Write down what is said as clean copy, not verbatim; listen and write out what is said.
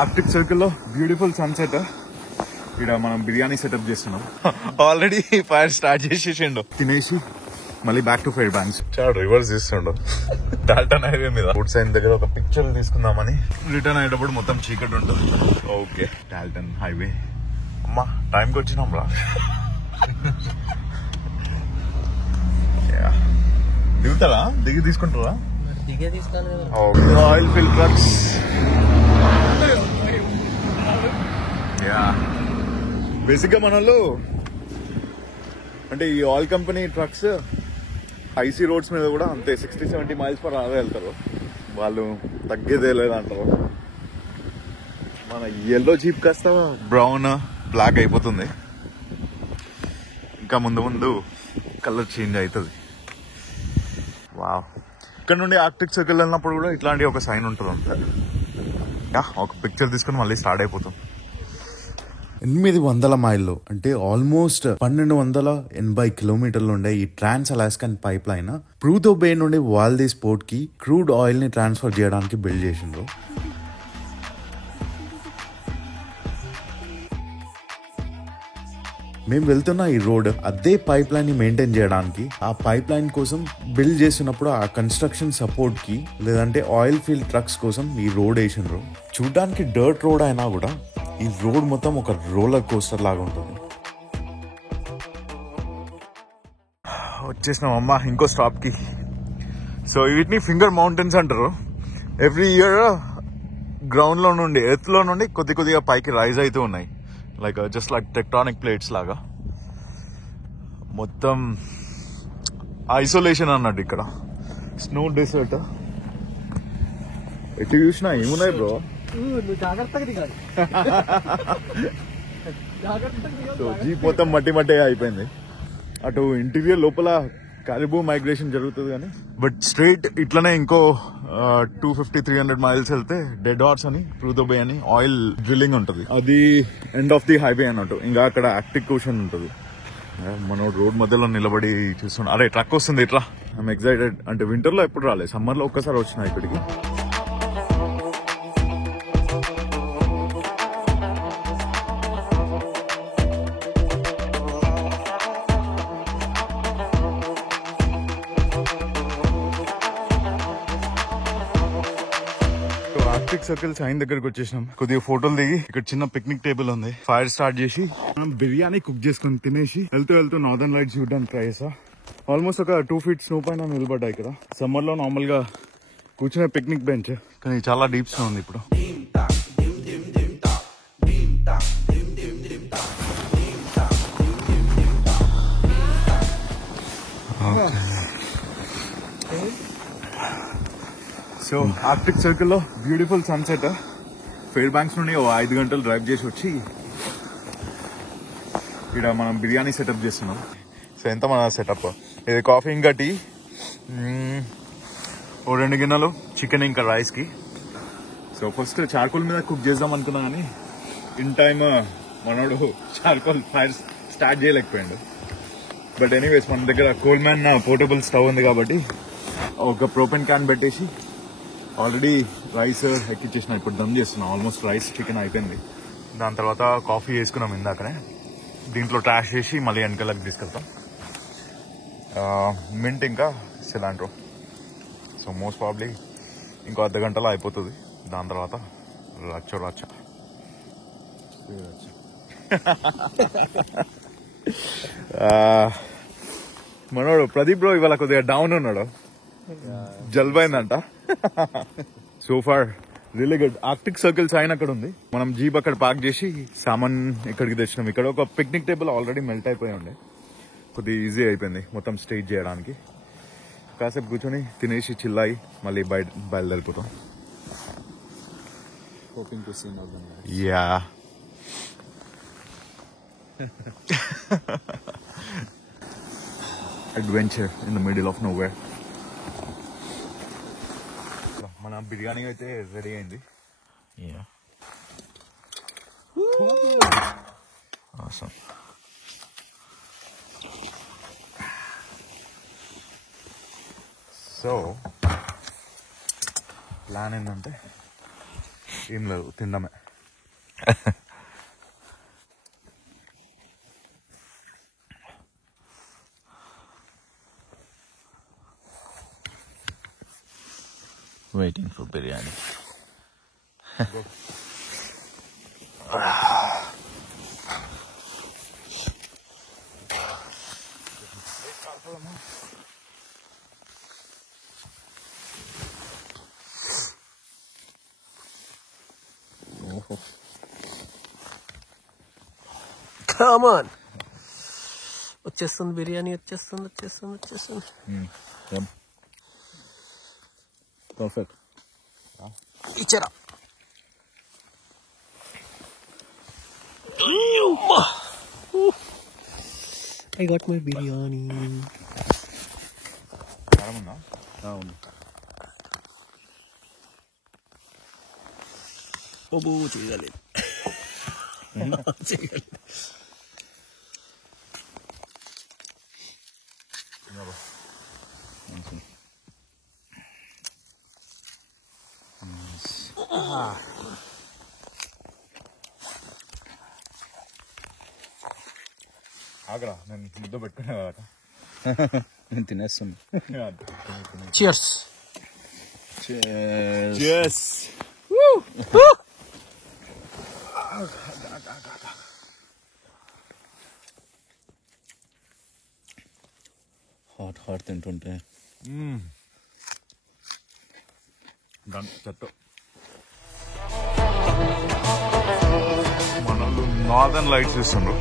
Arctic circle లో beautiful sunset. ఇక్కడ మనం బిర్యానీ సెటప్ చేస్తున్నాం. ఆల్రెడీ ఫైర్ స్టార్ట్ చేసేసిండు. తినేసి మళ్ళీ బ్యాక్ టు ఫైర్ బ్యాంక్స్. చాలా రివర్స్ చేస్తుండు. డాల్టన్ హైవే మీద ఫుడ్ సైన్ దగ్గర ఒక పిక్చర్ తీసుకుందామని రిటర్న్ అయ్యేటప్పుడు మొత్తం చీకటి ఉంటుంది. Okay, Dalton highway. అమ్మా టైంకి వచ్చినాం రా. దిగుతారా? దిగి తీసుకుంటారా? Oil fill trucks. బేసిక్ గా మన వాళ్ళు అంటే ఈ ఆయిల్ కంపెనీ ట్రక్స్ ఐసీ రోడ్స్ మీద కూడా అంతే 60-70 miles per hour వెళ్తారు. వాళ్ళు తగ్గేదే లేదంటారు. మన ఎల్లో జీప్ కాస్త బ్రౌన్ బ్లాక్ అయిపోతుంది. ఇంకా ముందు ముందు కలర్ చేంజ్ అవుతుంది. వావ్. ఇక్కడ నుండి ఆర్టిక్ సర్కిల్ వెళ్ళినప్పుడు కూడా ఇట్లాంటి ఒక సైన్ ఉంటుంది అంతే. ఒక పిక్చర్ తీసుకుని మళ్ళీ స్టార్ట్ అయిపోతాం. 800 మైళ్ళు అంటే ఆల్మోస్ట్ 1280 కిలోమీటర్లు ఉండే ఈ ట్రాన్స్ అలాస్కన్ పైప్ లైన్ ప్రూతో బే నుండి వాల్దీస్ పోర్ట్ కి క్రూడ్ ఆయిల్ ని ట్రాన్స్ఫర్ చేయడానికి బిల్డ్ చేసిండ్రు. మేము వెళ్తున్న ఈ రోడ్ అదే పైప్ లైన్ ని మెయింటైన్ చేయడానికి, ఆ పైప్ లైన్ కోసం బిల్డ్ చేసినప్పుడు ఆ కన్స్ట్రక్షన్ సపోర్ట్ కి లేదంటే ఆయిల్ ఫీల్డ్ ట్రక్స్ కోసం ఈ రోడ్ వేసిండ్రు. చూడ్డానికి డర్ట్ రోడ్ అయినా కూడా ఈ రోడ్ మొత్తం ఒక రోలర్ కోస్టర్ లాగా ఉంటుంది. వచ్చేసినాం అమ్మా ఇంకో స్టాప్ కి. సో వీటిని ఫింగర్ మౌంటైన్స్ అంటారు. ఎవ్రీ ఇయర్ గ్రౌండ్ లో నుండి ఎర్త్ లో నుండి కొద్దిగా పైకి రైజ్ అవుతూ ఉన్నాయి. Like just like tectonic plates లాగా. మొత్తం ఐసోలేషన్ అన్నట్టు. ఇక్కడ స్నో డెసర్ట్. ఎటు చూసినా ఏమున్నాయి బ్రో. సో జీప్ మొత్తం మట్టి అయిపోయింది. అటు ఇంటీరియర్ లోపల కారిబో మైగ్రేషన్ జరుగుతుంది కానీ బట్ స్ట్రైట్ ఇట్లనే ఇంకో 250-300 miles వెళ్తే డెడ్ హార్స్ అని ప్రూతో బే అని ఆయిల్ డ్రిల్లింగ్ ఉంటుంది. అది ఎండ్ ఆఫ్ ది హైవే అన్నట్టు. ఇంకా అక్కడ ఆర్టిక్ ఓషన్ ఉంటుంది. మన రోడ్ మధ్యలో నిలబడి చూస్తున్నాం. అరే ట్రక్ వస్తుంది ఇట్లా. I'm excited. అంటే వింటర్ లో ఎప్పుడు రాలేదు, సమ్మర్ లో ఒక్కసారి వచ్చినా ఇక్కడికి. ఆర్టిక్ సర్కిల్ సైన్ దగ్గరకు వచ్చేసినాం. కొద్దిగా ఫోటోలు దిగి ఇక్కడ చిన్న పిక్నిక్ టేబుల్ ఉంది. ఫైర్ స్టార్ట్ చేసి మనం బిర్యానీ కుక్ చేసుకుని తినేసి వెళ్తూ నార్దర్న్ లైట్స్ చూడడానికి ట్రై చేసా. ఆల్మోస్ట్ ఒక 2 feet స్నో పైన నిలబడ్డా. ఇక్కడ సమ్మర్ లో నార్మల్ గా కూర్చునే పిక్నిక్ బెంచ్, కానీ చాలా డీప్ స్నో ఉంది ఇప్పుడు. సో ఆర్టిక్ సర్కిల్ లో బ్యూటిఫుల్ సన్సెట్. ఫెయిర్ బ్యాంక్స్ నుండి 5 గంటలు డ్రైవ్ చేసి వచ్చి ఇక్కడ మనం బిర్యానీ సెటప్ చేస్తున్నాం. సో ఎంత మన సెటప్. ఇది కాఫీ ఇంకా టీ, 2 గిన్నెలు చికెన్ ఇంకా రైస్ కి. సో ఫస్ట్ చార్కోల్ మీద కుక్ చేద్దాం అనుకున్నా కానీ ఇన్ టైమ్ మనోడు చార్కోల్ ఫైర్ స్టార్ట్ చేయలేకపోయాడు. బట్ ఎనీవేస్ మన దగ్గర కోల్మ్యాన్ పోర్టబుల్ స్టవ్ ఉంది కాబట్టి ఒక ప్రోపెన్ క్యాన్ పెట్టేసి ఆల్రెడీ రైస్ ఎక్కిచ్చేసిన. ఇప్పుడు దమ్ చేస్తున్నాం. ఆల్మోస్ట్ రైస్ చికెన్ అయిపోయింది. దాని తర్వాత కాఫీ వేసుకున్నాం ఇందాకనే. దీంట్లో ట్రాష్ చేసి మళ్ళీ వెనకాలకి తీసుకెళ్తాం. మింట్ ఇంకా సిలాండ్రో. సో మోస్ట్ ప్రాబ్లీ ఇంకో అర్ధ గంటలో అయిపోతుంది. దాని తర్వాత రచ్చ మనోడు ప్రదీప్ బ్రో ఇవాళ కొద్దిగా డౌన్ ఉన్నాడు. జల్బైందంట. So far really good. Arctic circle sign అక్కడ ఉంది. మనం జీప్ అక్కడ పార్క్ చేసి సామాన్ ఇక్కడికి తెచ్చినాం. ఇక్కడ ఒక పిక్నిక్ టేబుల్ ఆల్రెడీ మెల్ట్ అయిపోయి ఉండే. కొద్దిగా ఈజీ అయిపోయింది మొత్తం స్టేజ్ చేయడానికి. కాసేపు కూర్చొని తినేసి చిల్లాయి మళ్ళీ బయలుదేరిపోతాం. Yeah adventure in the middle of nowhere. మన బిర్యానీ అయితే రెడీ అయింది. Awesome. సో ప్లాన్ ఏంటంటే ఏం లేదు, తినడమే. Waiting for biryani. Come on. వచ్చేస్తుంది బిర్యానీ, వచ్చేస్తుంది. Perfect. ఇచ్చరా. I got my biryani. అవును. చేయలేదు. ఆగరా, నేను ముద్ద పెట్టుకున్నా కదా. నేను తినేస్తున్నా. Cheers. Cheers. హాట్ తింటుంటే డన్. చెట్టు మన నార్దర్న్ లైట్స్ ఇస్తుండ్రు.